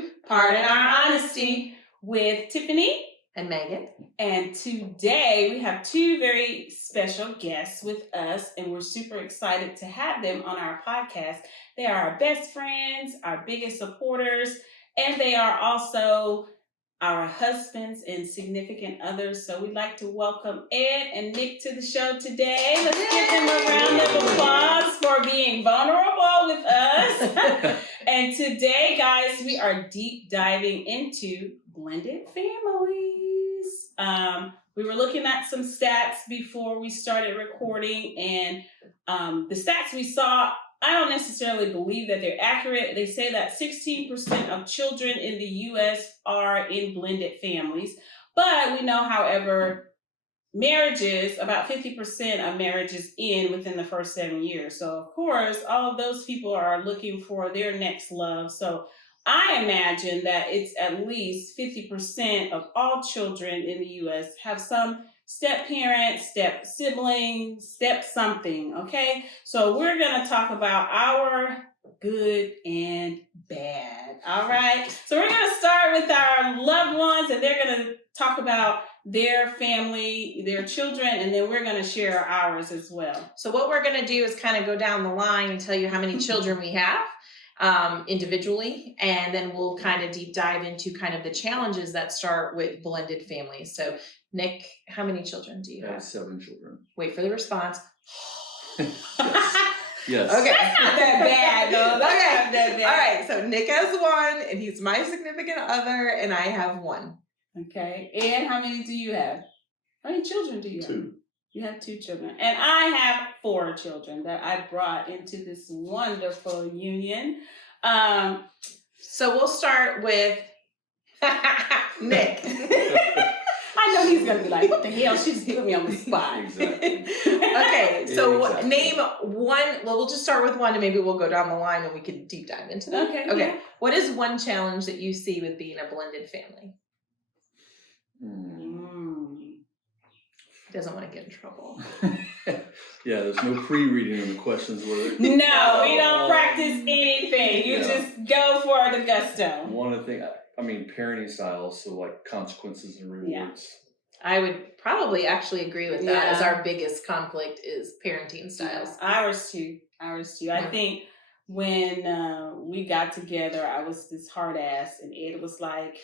to Pardon Our Honesty with Tiffany and Megan. And today we have two very special guests with us, and we're super excited to have them on our podcast. They are our best friends, our biggest supporters, and they are also our husbands and significant others. So we'd like to welcome Ed and Nick to the show today. Let's give them a round of applause for being vulnerable with us. And today, guys, we are deep diving into blended families. We were looking at some stats before we started recording, and the stats we saw, I don't necessarily believe that they're accurate. They say that 16% of children in the U.S. are in blended families. But we know, however, marriages, about 50% of marriages end within the first 7 years. So, of course, all of those people are looking for their next love. So I imagine that it's at least 50% of all children in the U.S. have some step parent, step sibling, step something, okay? So we're going to talk about our good and bad, all right? So we're going to start with our loved ones, and they're going to talk about their family, their children, and then we're going to share ours as well. So what we're going to do is kind of go down the line and tell you how many children we have individually, and then we'll kind of deep dive into kind of the challenges that start with blended families. So Nick, how many children do you have? 7 children. Wait for the response. Yes. Okay. That's not that bad, no. That's not that bad. All right. So Nick has 1, and he's my significant other, and I have 1. Okay. And how many do you have? How many children do you have? 2. You have 2 children. And I have 4 children that I brought into this wonderful union. So we'll start with Nick. I know he's going to be like, what the hell? She just put me on the spot. Exactly. Okay, so Exactly. name 1. Well, we'll just start with 1, and maybe we'll go down the line and we can deep dive into that. Okay. Okay. Yeah. What is one challenge that you see with being a blended family? He doesn't want to get in trouble. Yeah, there's no pre-reading of the questions. No, we don't practice anything. You just go for the gusto. One of the things, I mean, parenting styles, so like consequences and rewards. I would probably actually agree with that Yeah. as our biggest conflict is parenting styles. Ours too. I think when we got together, I was this hard ass, and Ed was like,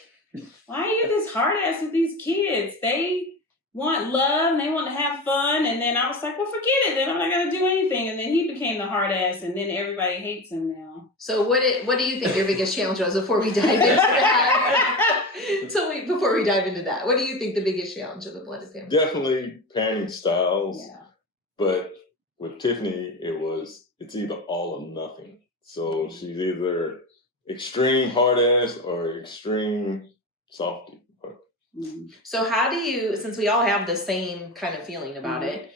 why are you this hard ass with these kids? They want love and they want to have fun. And then I was like, well, forget it. Then I'm not going to do anything. And then he became the hard ass, and then everybody hates him now. So what do you think your biggest challenge was before we dive into that? Before we dive into that, what do you think the biggest challenge of the blended family? Definitely parenting styles. Yeah. But with Tiffany, it's either all or nothing. So she's either extreme hard ass or extreme softy. So how do you, since we all have the same kind of feeling about it,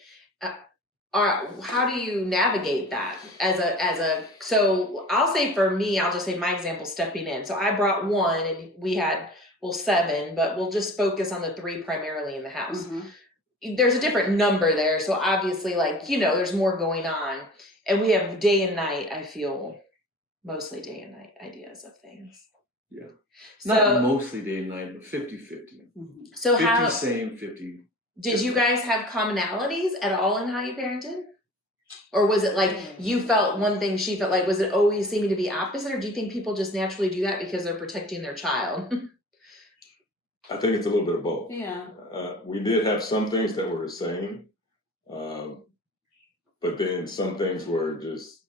how do you navigate that so I'll say for me, I'll just say my example stepping in. So I brought 1 and we had, 7, but we'll just focus on the 3 primarily in the house. Mm-hmm. There's a different number there. So obviously there's more going on, and we have day and night, I feel mostly day and night ideas of things. Yeah. So, Not mostly day and night, but 50-50. Mm-hmm. So 50 how same, 50. did you guys have commonalities at all in how you parented? Or was it like you felt one thing, she felt like, was it always seeming to be opposite? Or do you think people just naturally do that because they're protecting their child? I think it's a little bit of both. Yeah. We did have some things that were the same, but then some things were just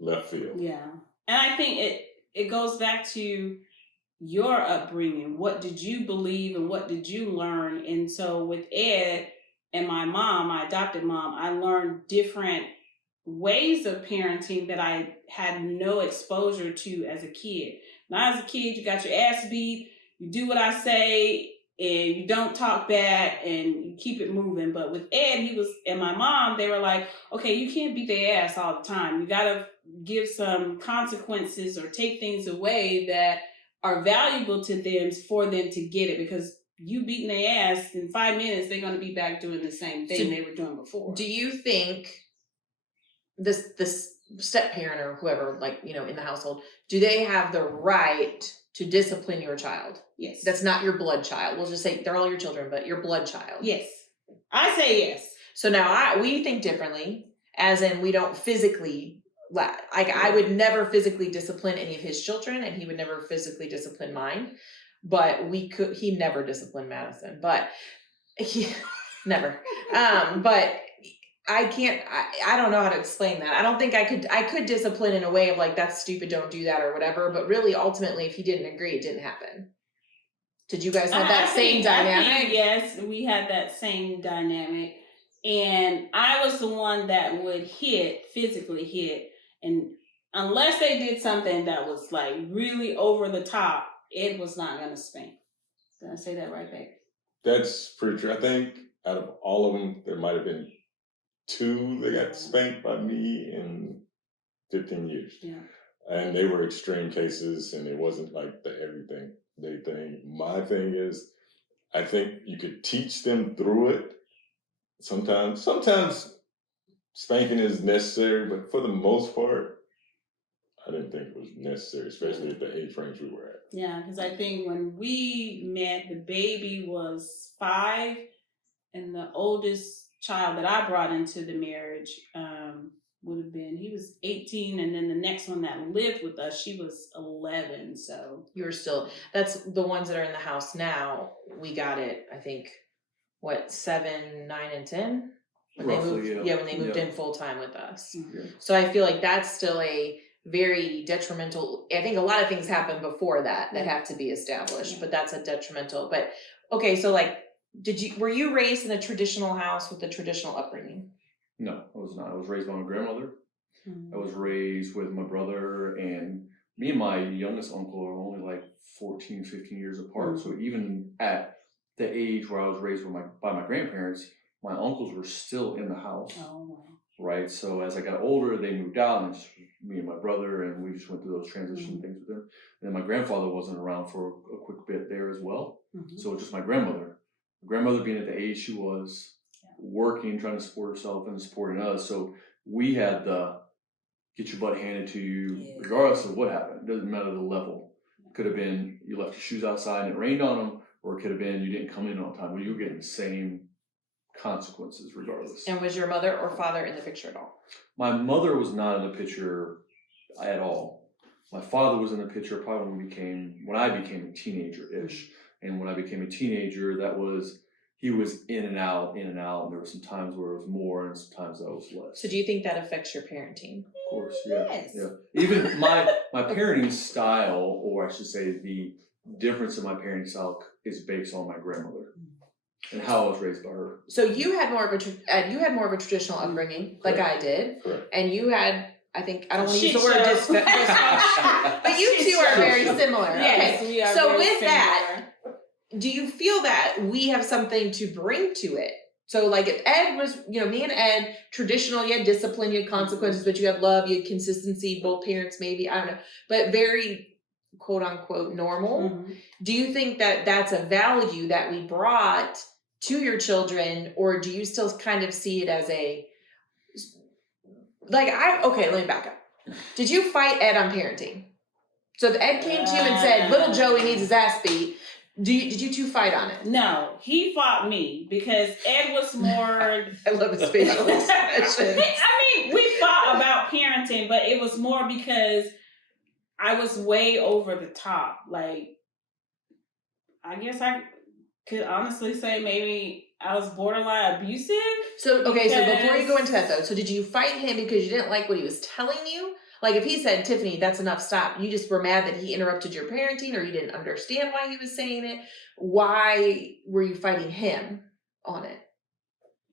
left field. Yeah. And I think it goes back to your upbringing. What did you believe and what did you learn? And so with Ed and my mom, my adopted mom, I learned different ways of parenting that I had no exposure to as a kid. Now, as a kid, you got your ass beat, you do what I say, and you don't talk back, and you keep it moving. But with Ed, and my mom, they were like, okay, you can't beat their ass all the time. You got to give some consequences or take things away that are valuable to them for them to get it, because you beating their ass in 5 minutes, they're going to be back doing the same thing they were doing before. Do you think this step parent or whoever, like, in the household, do they have the right to discipline your child? Yes. That's not your blood child. We'll just say they're all your children, but your blood child. Yes. I say yes. So now we think differently, as in we don't physically, like I would never physically discipline any of his children, and he would never physically discipline mine. But he never disciplined Madison, but he never. But I can't, I don't know how to explain that. I don't think I could discipline in a way of like, that's stupid, don't do that or whatever. But really, ultimately, if he didn't agree, it didn't happen. Did you guys have that same dynamic? Yes, we had that same dynamic. And I was the one that would physically hit. And unless they did something that was like really over the top, it was not going to spank. Did I say that right, babe? That's pretty true. I think out of all of them, there might have been 2 that got spanked by me in 15 years. Yeah. And they were extreme cases, and it wasn't like the everything they thing. My thing is, I think you could teach them through it. Sometimes spanking is necessary, but for the most part, I didn't think it was necessary, especially at the age range we were at. Yeah, because I think when we met, the baby was 5, and the oldest child that I brought into the marriage would have been, he was 18, and then the next one that lived with us, she was 11. So You were still, that's the ones that are in the house now. We got it, I think, 7, 9, and 10? When Roughly, they moved, when they moved in full time with us. Mhm. So I feel like that's still a very detrimental. I think a lot of things happen before that have to be established, but that's a detrimental. But okay, so like, were you raised in a traditional house with a traditional upbringing? No, I was not. I was raised by my grandmother. I was raised with my brother, and me and my youngest uncle are only like 14, 15 years apart. So even at the age where I was raised by my grandparents, my uncles were still in the house. Oh, wow. Right. So as I got older, they moved out, and it's me and my brother, and we just went through those transition things with them. And then my grandfather wasn't around for a quick bit there as well. So it was just my grandmother. My grandmother being at the age she was, working, trying to support herself and supporting us. So we had the get your butt handed to you, regardless of what happened. It doesn't matter the level. Could have been you left your shoes outside and it rained on them, or it could have been you didn't come in on time. Well, you were getting the same consequences regardless. And was your mother or father in the picture at all? My mother was not in the picture at all. My father was in the picture probably when I became a teenager-ish. And when I became a teenager, he was in and out, and there were some times where it was more and some times that was less. So do you think that affects your parenting? Of course, yeah. Yes. Yeah. Even my parenting style, or I should say the difference in my parenting style is based on my grandmother and how I was raised by her. So you had more of a traditional upbringing, like I did. Correct. And you had, I think, I don't want to use Shit the word show. dysfunction, but you two are very similar. Yes, Okay. we are So very with similar. that, do you feel that we have something to bring to it? So like if Ed was, me and Ed, traditional, you had discipline, you had consequences, but you had love, you had consistency, both parents maybe, I don't know, but very quote unquote normal. Do you think that that's a value that we brought to your children, or do you still kind of see it as okay, let me back up. Did you fight Ed on parenting? So if Ed came to you and said, little Joey needs his ass beat, did you two fight on it? No, he fought me because Ed was more. I love his facial expression. I mean, we fought about parenting, but it was more because I was way over the top. Like, I guess I could honestly say maybe I was borderline abusive. So before you go into that though, so did you fight him because you didn't like what he was telling you? Like if he said, Tiffany, that's enough, stop. You just were mad that he interrupted your parenting, or you didn't understand why he was saying it. Why were you fighting him on it?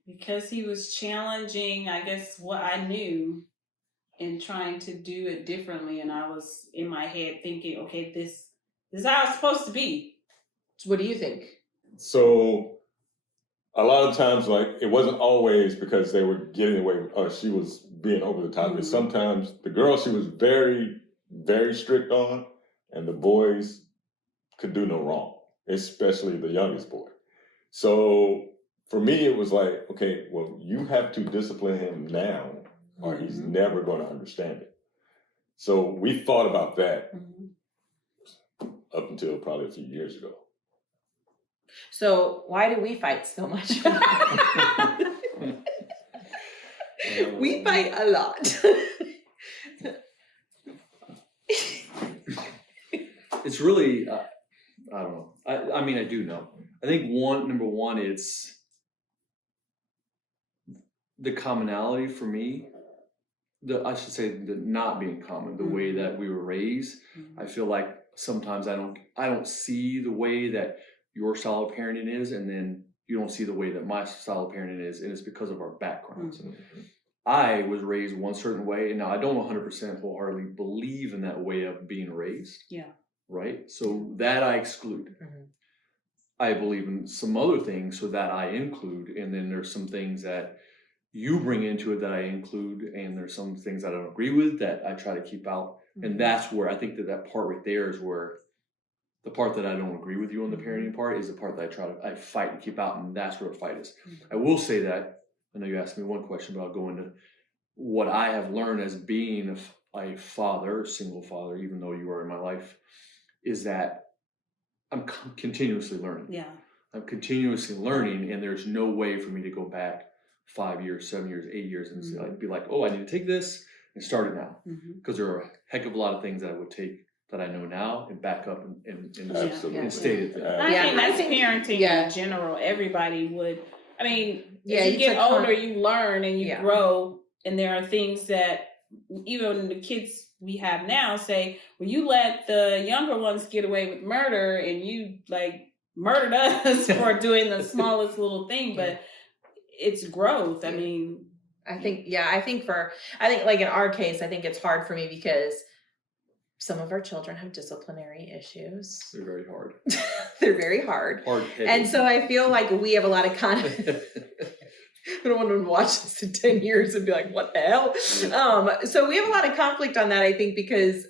Because he was challenging, I guess, what I knew and trying to do it differently. And I was in my head thinking, okay, this is how it's supposed to be. So what do you think? So a lot of times, like, it wasn't always because they were getting away with, or she was being over the top. But sometimes the girls she was very, very strict on, and the boys could do no wrong, especially the youngest boy. So for me, it was like, okay, well, you have to discipline him now or he's never going to understand it. So we thought about that up until probably a few years ago. So why do we fight so much? We fight a lot. It's really, I don't know. I mean, I do know. I think number one, it's the commonality for me. I should say the not being common, the way that we were raised. I feel like sometimes I don't see the way that your style of parenting is, and then you don't see the way that my style of parenting is, and it's because of our backgrounds. I was raised one certain way, and now I don't 100% wholeheartedly believe in that way of being raised. Yeah. Right? So that I exclude. I believe in some other things, so that I include, and then there's some things that you bring into it that I include, and there's some things that I don't agree with that I try to keep out. And that's where I think that part right there is where the part that I don't agree with you on the parenting part is the part that I fight and keep out, and that's where the fight is. I will say that, I know you asked me one question, but I'll go into what I have learned as being a father, single father, even though you are in my life, is that I'm continuously learning. Yeah. I'm continuously learning, and there's no way for me to go back 5 years, 7 years, 8 years, and be like, oh, I need to take this and start it now. Because there are a heck of a lot of things that I would take that I know now and back up and state it there. I think parenting in general, everybody would. I mean, as you get older, you learn and you grow, and there are things that even the kids we have now say, well, you let the younger ones get away with murder, and you like murdered us for doing the smallest little thing, but it's growth. I mean, I think like in our case, I think it's hard for me because some of our children have disciplinary issues. They're very hard. They're very hard. Hard-headed. And so I feel like we have a lot of I don't want to watch this in 10 years and be like, what the hell? So we have a lot of conflict on that, I think, because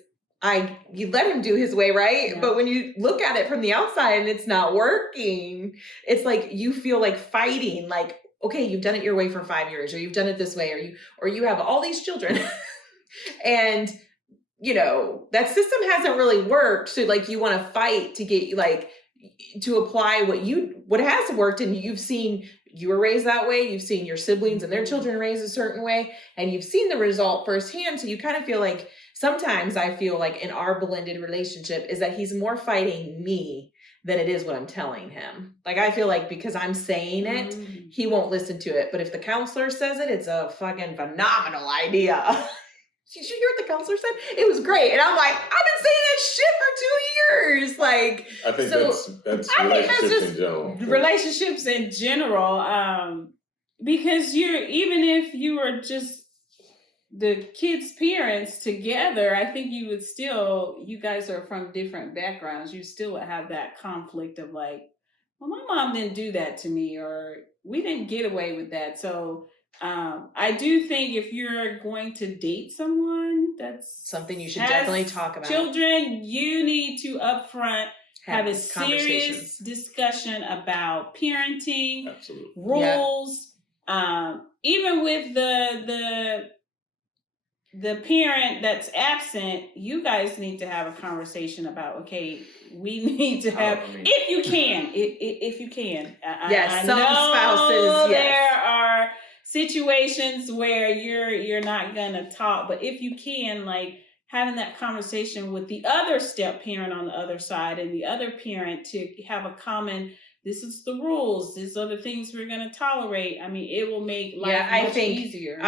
you let him do his way, right? Yeah. But when you look at it from the outside and it's not working, it's like you feel like fighting, like, okay, you've done it your way for 5 years, or you've done it this way, or you have all these children. And, that system hasn't really worked. So like you want to fight to get to apply what has worked, and you've seen you were raised that way, you've seen your siblings and their children raised a certain way, and you've seen the result firsthand. So you kind of feel like, sometimes I feel like in our blended relationship is that he's more fighting me than it is what I'm telling him. Like, I feel like because I'm saying it, he won't listen to it. But if the counselor says it, it's a fucking phenomenal idea. Did you hear what the counselor said? It was great. And I'm like, I've been saying that shit for 2 years. Like, I think that's relationships in general. Relationships in general. Because even if you were just the kids' parents together, I think you guys are from different backgrounds. You still would have that conflict of like, well, my mom didn't do that to me, or we didn't get away with that. So I do think if you're going to date someone, that's something you should definitely talk about. Children, you need to upfront have a serious discussion about parenting, rules. Even with the parent that's absent, you guys need to have a conversation about, okay, we need to have, if you can. I some know spouses, there are situations where you're not gonna talk, but if you can, like having that conversation with the other step parent on the other side and the other parent to have a common, this is the rules, these are the things we're gonna tolerate. I mean, it will make life much easier.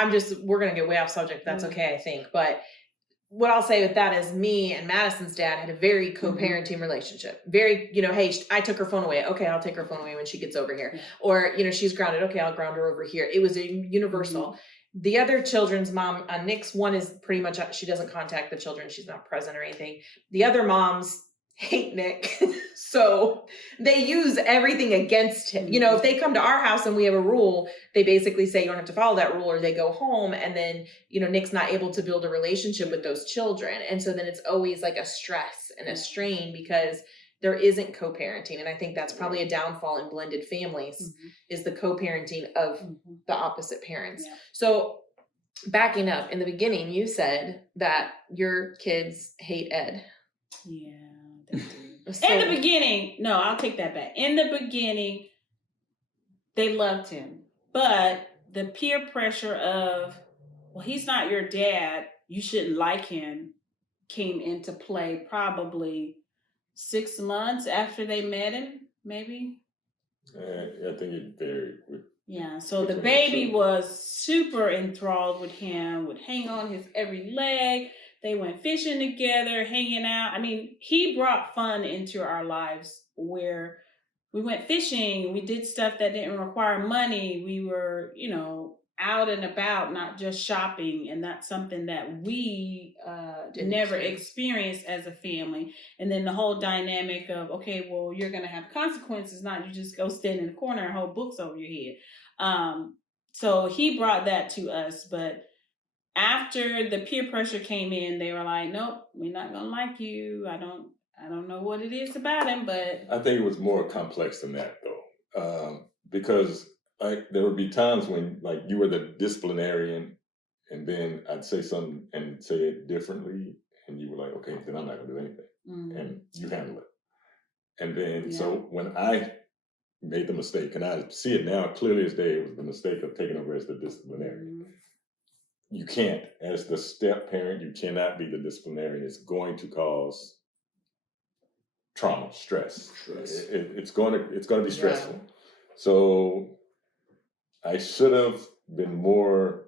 We're gonna get way off subject. That's okay, I think. But what I'll say with that is me and Madison's dad had a very co-parenting relationship. Very, hey, I took her phone away. Okay, I'll take her phone away when she gets over here. Yeah. Or, she's grounded. Okay, I'll ground her over here. It was a universal. The other children's mom, Nick's one is pretty much, she doesn't contact the children. She's not present or anything. The other moms hate Nick. So they use everything against him. If they come to our house and we have a rule, they basically say you don't have to follow that rule, or they go home, and then, Nick's not able to build a relationship with those children. And so then it's always like a stress and a strain because there isn't co-parenting. And I think that's probably a downfall in blended families is the co-parenting of the opposite parents. Yeah. So backing up, in the beginning, you said that your kids hate Ed. Yeah, they do. So- In the beginning, no, I'll take that back. In the beginning, they loved him. But the peer pressure of, well, he's not your dad, you shouldn't like him, came into play probably 6 months after they met him, maybe. I think it varied with. Yeah, so the Between the baby two. was super enthralled with him, would hang on his every leg. They went fishing together, hanging out. I mean, he brought fun into our lives where we went fishing. We did stuff that didn't require money. We were, out and about, not just shopping. And that's something that we Didn't never experience. experienced as a family. And then the whole dynamic of, okay, well, you're going to have consequences, not you just go stand in the corner and hold books over your head. So he brought that to us. But after the peer pressure came in, they were like, nope, we're not going to like you. I don't know what it is about him, but I think it was more complex than that, though, because there would be times when, like, you were the disciplinarian, and then I'd say something and say it differently, and you were like, okay, then I'm not gonna do anything, and you handle it. And then, so when I made the mistake, and I see it now clearly as day, it was the mistake of taking over as the disciplinarian. You can't, as the step parent, you cannot be the disciplinarian. It's going to cause trauma, stress. It's going to be stressful. Yeah. So I should have been more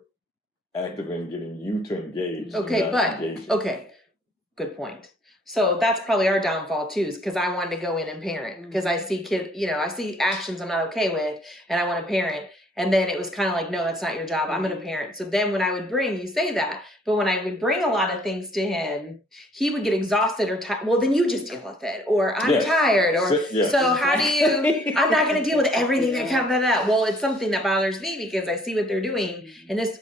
active in getting you to engage. Okay, but engaging. okay, good point. So that's probably our downfall too, is because I wanted to go in and parent because I see I see actions I'm not okay with, and I want to parent. And then it was kind of like, no, that's not your job. I'm going to parent. So then when I would bring, you say that, but when I would bring a lot of things to him, he would get exhausted or tired. Well, then you just deal with it. Or I'm tired. Or so how do you, I'm not going to deal with everything that comes out of that. Well, it's something that bothers me because I see what they're doing. And this,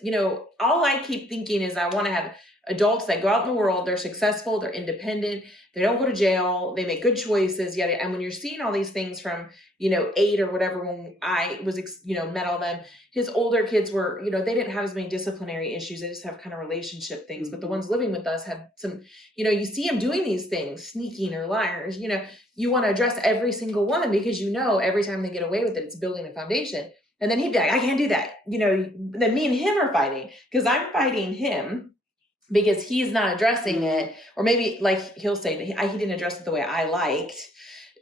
all I keep thinking is I want to have adults that go out in the world, they're successful, they're independent, they don't go to jail, they make good choices, yet. And when you're seeing all these things from, 8 or whatever, when I was, met all them, his older kids were, they didn't have as many disciplinary issues. They just have kind of relationship things. But the ones living with us had some, you see them doing these things, sneaking or liars, you want to address every single one because every time they get away with it, it's building a foundation. And then he'd be like, I can't do that. Then me and him are fighting because I'm fighting him because he's not addressing it. Or maybe like he'll say that he didn't address it the way I liked,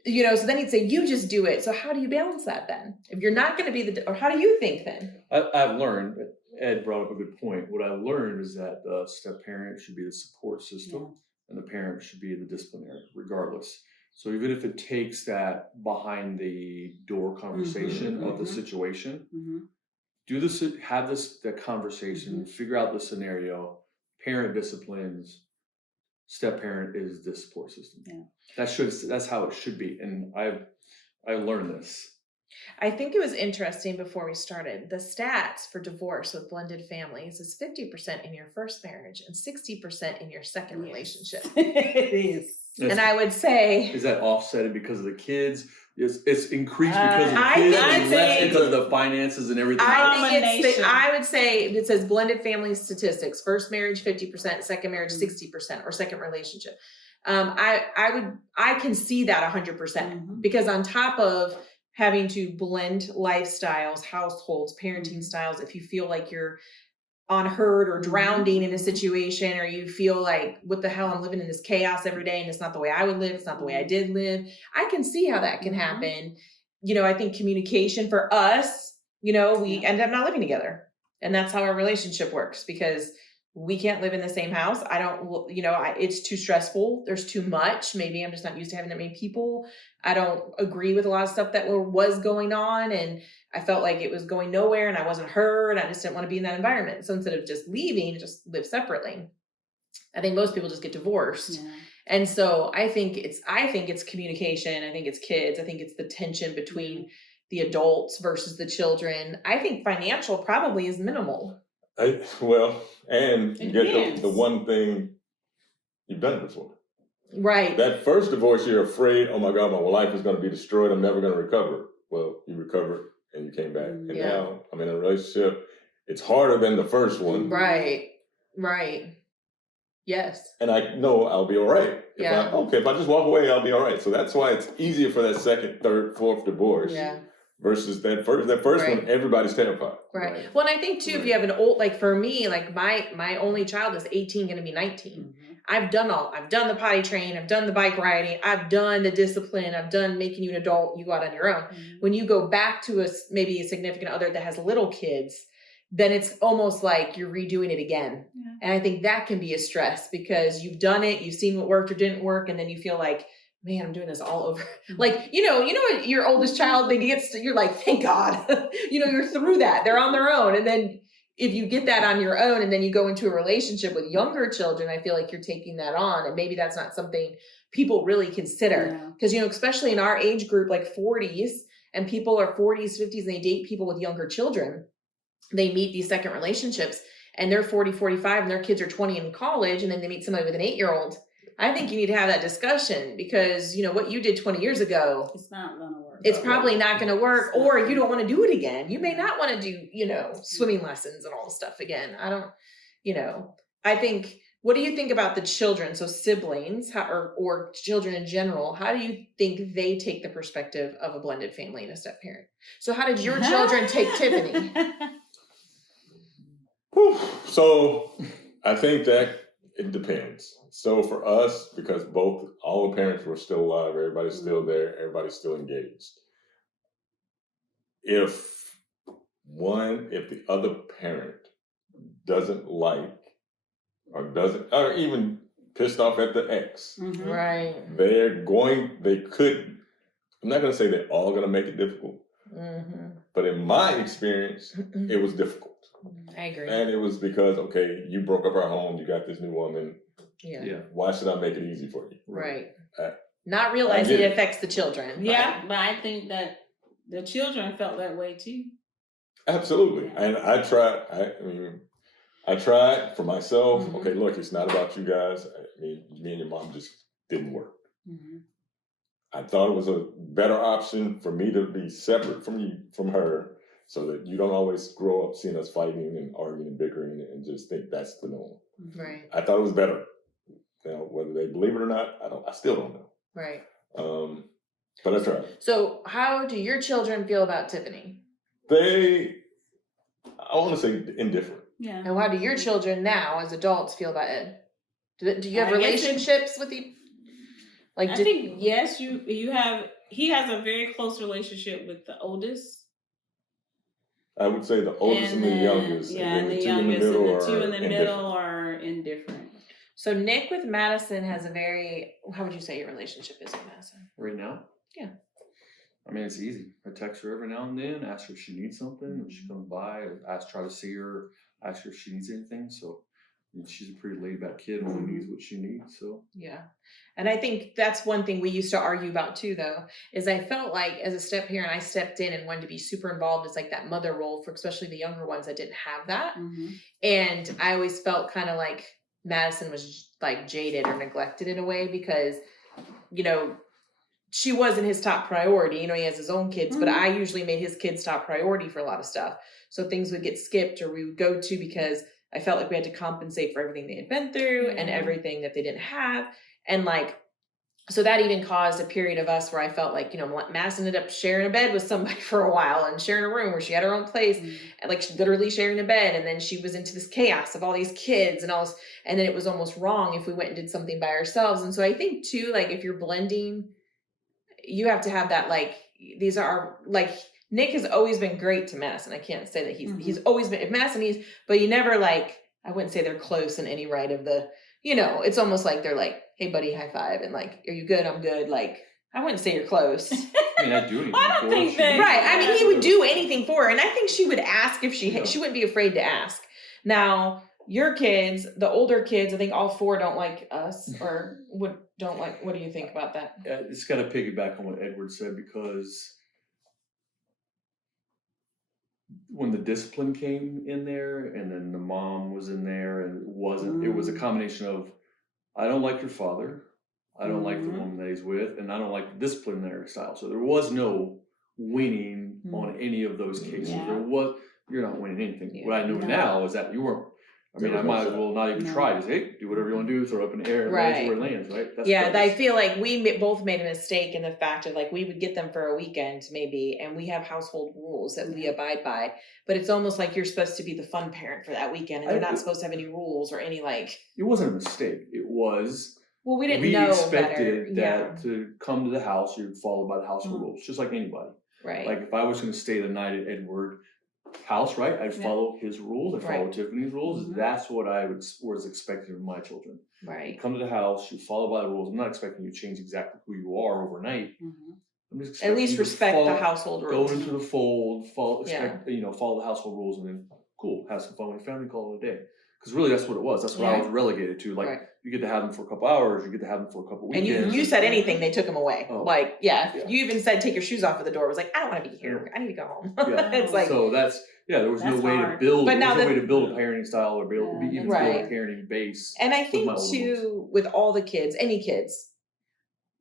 so then he'd say, you just do it. So how do you balance that then? If you're not going to be or how do you think then? I've learned, Ed brought up a good point. What I learned is that the step parent should be the support system and the parent should be the disciplinary, regardless. So even if it takes that behind the door conversation of the situation, do this, have the conversation, figure out the scenario, parent disciplines, step parent is the support system. That's how it should be. And I learned this. I think it was interesting before we started. The stats for divorce with blended families is 50% in your first marriage and 60% in your second relationship. It is. And I would say, is that offset because of the kids? It's increased because of the kids, and less because of the finances and everything. I would say it says blended family statistics: first marriage 50%, second marriage 60%, or second relationship. I can see that 100% because on top of having to blend lifestyles, households, parenting styles, if you feel like you're unheard or drowning in a situation, or you feel like, what the hell, I'm living in this chaos every day and it's not the way I would live, it's not the way I did live. I can see how that can happen. I think communication for us, we end up not living together. And that's how our relationship works because we can't live in the same house. I don't, it's too stressful. There's too much. Maybe I'm just not used to having that many people. I don't agree with a lot of stuff that was going on. And I felt like it was going nowhere and I wasn't heard. I just didn't want to be in that environment. So instead of just leaving, just live separately. I think most people just get divorced. Yeah. And so I think it's communication. I think it's kids. I think it's the tension between the adults versus the children. I think financial probably is minimal. And you get the one thing you've done it before. Right. That first divorce, you're afraid, oh my God, my life is going to be destroyed. I'm never going to recover. Well, you recovered and you came back. And now I'm in a relationship it's harder than the first one. Right. Yes. And I know I'll be all right. If I just walk away, I'll be all right. So that's why it's easier for that second, third, fourth divorce. Yeah. Versus that first one, everybody's terrified. Right. Well, and I think too, if you have an old, like for me, like my only child is 18, going to be 19. Mm-hmm. I've done the potty train, I've done the bike riding, I've done the discipline, I've done making you an adult, you go out on your own. Mm-hmm. When you go back to maybe a significant other that has little kids, then it's almost like you're redoing it again. Yeah. And I think that can be a stress because you've done it, you've seen what worked or didn't work, and then you feel like, man, I'm doing this all over. Like, you know, your oldest child, you're like, thank God, you're through that. They're on their own. And then if you get that on your own and then you go into a relationship with younger children, I feel like you're taking that on. And maybe that's not something people really consider. Because, especially in our age group, like 40s, and people are 40s, 50s, and they date people with younger children. They meet these second relationships and they're 40, 45 and their kids are 20 in college. And then they meet somebody with an 8-year-old. I think you need to have that discussion because, what you did 20 years ago, it's not going to work. It's probably not going to work, or you don't want to do it again. You may not want to do, swimming lessons and all this stuff again. I think, what do you think about the children? So siblings or children in general, how do you think they take the perspective of a blended family and a step parent? So how did your children take Tiffany? So I think that it depends. So for us, because all the parents were still alive, everybody's still there, everybody's still engaged. If the other parent doesn't like or even pissed off at the ex, right? I'm not going to say they're all going to make it difficult, but in my experience, it was difficult. I agree. And it was because, okay, you broke up our home, you got this new woman. Yeah. Why should I make it easy for you? Right. Not realizing it affects the children. Yeah, but I think that the children felt that way too. Absolutely. Yeah. And I tried for myself. Mm-hmm. Okay, look, it's not about you guys. Me and your mom just didn't work. Mm-hmm. I thought it was a better option for me to be separate from her, so that you don't always grow up seeing us fighting and arguing and bickering and just think that's the norm. Right. I thought it was better. Whether they believe it or not, I still don't know. Right. But I tried. So how do your children feel about Tiffany? I want to say indifferent. Yeah. And how do your children now, as adults, feel about Ed? Do you have relationships with you? I think yes. You have. He has a very close relationship with the oldest. I would say the oldest and the youngest. Yeah, and the youngest and the two in the middle are indifferent. So Nick with Madison has how would you say your relationship is with Madison? Right now? Yeah. I mean, it's easy. I text her every now and then, ask her if she needs something, and she comes by, try to see her, ask her if she needs anything. So she's a pretty laid back kid, only needs what she needs. So yeah. And I think that's one thing we used to argue about too, though, is I felt like as a step parent, I stepped in and wanted to be super involved as like that mother role for especially the younger ones that didn't have that. Mm-hmm. And I always felt kind of like Madison was like jaded or neglected in a way because, she wasn't his top priority. He has his own kids, but I usually made his kids top priority for a lot of stuff. So things would get skipped or we would go to because I felt like we had to compensate for everything they had been through and everything that they didn't have. And so that even caused a period of us where I felt like, Madison ended up sharing a bed with somebody for a while and sharing a room where she had her own place and she literally sharing a bed. And then she was into this chaos of all these kids and all this. And then it was almost wrong if we went and did something by ourselves. And so I think too, if you're blending, you have to have that, these are Nick has always been great to Madison. I can't say that he's always been, if Madison needs, but you never I wouldn't say they're close in any right of the, it's almost like they're like, hey buddy, high five. And are you good? I'm good. I wouldn't say you're close. I mean, I do anything I don't think that. Right. I mean, he would do anything for her. And I think she would ask if she wouldn't be afraid to ask. Now, your kids, the older kids, I think all 4 don't like us or don't like, what do you think about that? It's got to piggyback on what Edward said because when the discipline came in there and then the mom was in there and it was a combination of, I don't like your father, I don't like the woman that he's with, and I don't like the disciplinary style. So there was no winning on any of those cases. Yeah. you're not winning anything. Yeah. What I know now is that you weren't. I mean, I might as well not even try. Just, hey, do whatever you want to do, throw it up in the air, and Right. where it lands, right? That's I feel like we both made a mistake in the fact of like, we would get them for a weekend maybe, and we have household rules that we abide by, but it's almost like you're supposed to be the fun parent for that weekend, and they're not supposed to have any rules or any like. It wasn't a mistake. It was. Well, we didn't know expected better. that to come to the house, you'd follow by the household rules, just like anybody. Right. Like if I was going to stay the night at Edward house, right? I'd follow his rules. I'd follow Tiffany's rules. That's what I was expecting of my children. Right. Come to the house, you follow by the rules. I'm not expecting you to change exactly who you are overnight. I'm just at least respect the household rules. Go into the fold, follow the household rules, and then cool, have some fun with your family, call it a day. Because really, that's what it was. That's what I was relegated to. Like you get to have them for a couple hours, you get to have them for a couple weekends. And you said anything, they took them away. Oh. Like, you even said take your shoes off at the door. It was like, I don't want to be here. I need to go home. It's like so that's there was no way to build. But now no way to build a parenting style or build even build a parenting base. And I think too, with all the kids, any kids,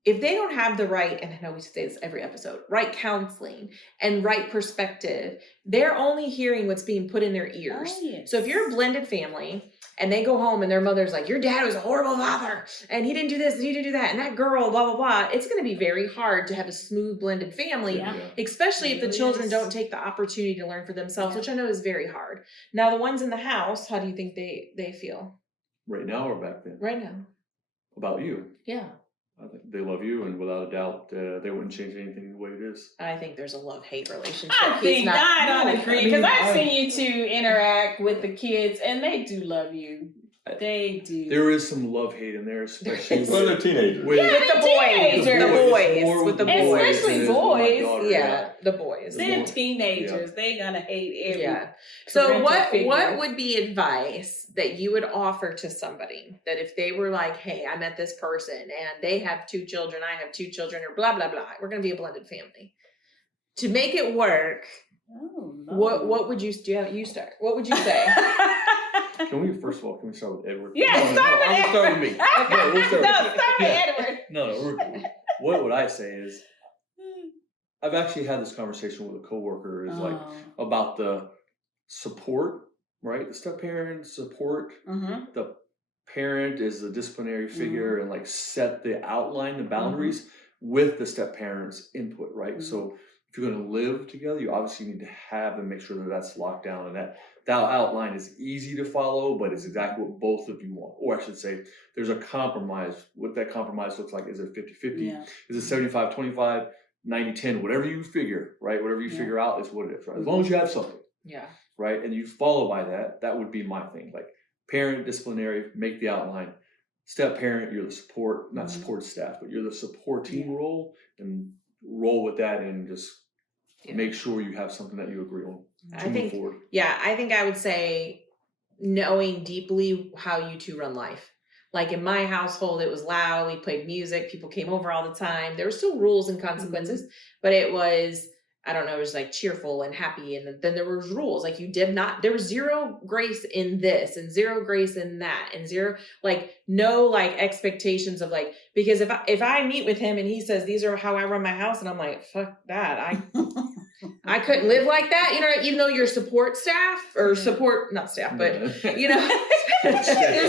if they don't have the right, and I know we say this every episode, right counseling and right perspective, they're only hearing what's being put in their ears. Oh, yes. So if you're a blended family and they go home and their mother's like, your dad was a horrible father and he didn't do this and he didn't do that and that girl, blah, blah, blah, it's going to be very hard to have a smooth blended family, especially if the children don't take the opportunity to learn for themselves, which I know is very hard. Now, the ones in the house, how do you think they feel? Right now or back then? Right now. About you? Yeah. I think they love you, and without a doubt, they wouldn't change anything the way it is. I think there's a love-hate relationship. I don't agree, because I've seen you two interact with the kids, and they do love you. They do. There is some love-hate in there, especially when they're teenagers. With the boys. Especially boys. The boys. They're teenagers. They're going to hate everything. Yeah. So what would be advice that you would offer to somebody that if they were like, hey, I met this person and they have 2 children, I have 2 children, or blah, blah, blah. We're going to be a blended family. To make it work, what would you start? What would you say? Can we first start with Edward? Start with me. Start with Edward. No, what would I say is, I've actually had this conversation with a coworker about the support, right? The step-parent support. The parent is a disciplinary figure and like set the outline, the boundaries with the step-parent's input, right? So if you're going to live together, you obviously need to have and make sure that that's locked down and that outline is easy to follow, but it's exactly what both of you want. Or I should say, there's a compromise. What that compromise looks like, is it 50-50? Is it 75-25, 90-10? Whatever you figure, right? Whatever you figure out is what it is, right? As long as you have something. Yeah. Right? And you follow by that, that would be my thing. Like parent, disciplinary, make the outline. Step parent, you're the support, not support staff, but you're the support team role, and roll with that and just make sure you have something that you agree on. I think I would say knowing deeply how you two run life. Like in my household, it was loud. We played music. People came over all the time. There were still rules and consequences, but it was, I don't know, it was like cheerful and happy. And then there was rules. Like there was 0 grace in this and 0 grace in that and 0, like no like expectations of like, because if I meet with him and he says, these are how I run my house. And I'm like, fuck that. I couldn't live like that, even though you're support staff or not staff, but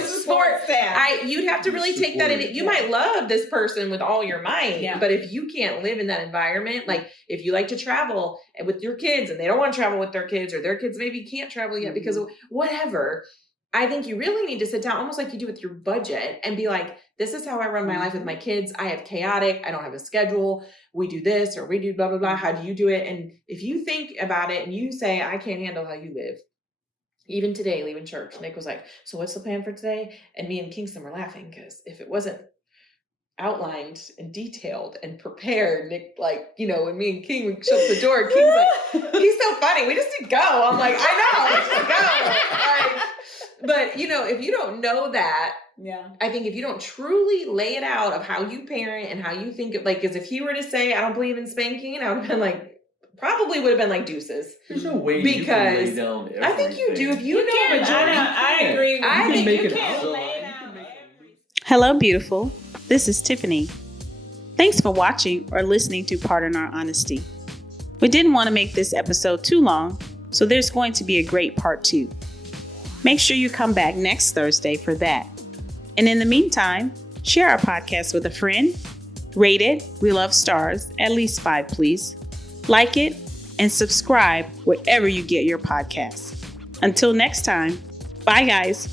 support staff. You'd have to really take that in. You might love this person with all your might, but if you can't live in that environment, like if you like to travel with your kids and they don't want to travel with their kids, or their kids maybe can't travel yet because of whatever, I think you really need to sit down almost like you do with your budget and be like, this is how I run my life with my kids. I have chaotic. I don't have a schedule. We do this or we do blah, blah, blah. How do you do it? And if you think about it and you say, I can't handle how you live. Even today, leaving church, Nick was like, so what's the plan for today? And me and Kingston were laughing because if it wasn't outlined and detailed and prepared, Nick, like, when me and King would shut the door, King's like, he's so funny. We just need to go. I'm like, I know, let's go. But, if you don't know that, I think if you don't truly lay it out of how you parent and how you think it, like, because if he were to say, I don't believe in spanking, I would have been like, probably would have been like deuces. There's no way you can lay down everything. I think you do. If you know the journey. I agree with you. I think you can lay down everything. Hello, beautiful. This is Tiffany. Thanks for watching or listening to Pardon Our Honesty. We didn't want to make this episode too long, So there's going to be a great part 2. Make sure you come back next Thursday for that. And in the meantime, share our podcast with a friend. Rate it. We love stars. At least 5, please. Like it and subscribe wherever you get your podcasts. Until next time, bye guys.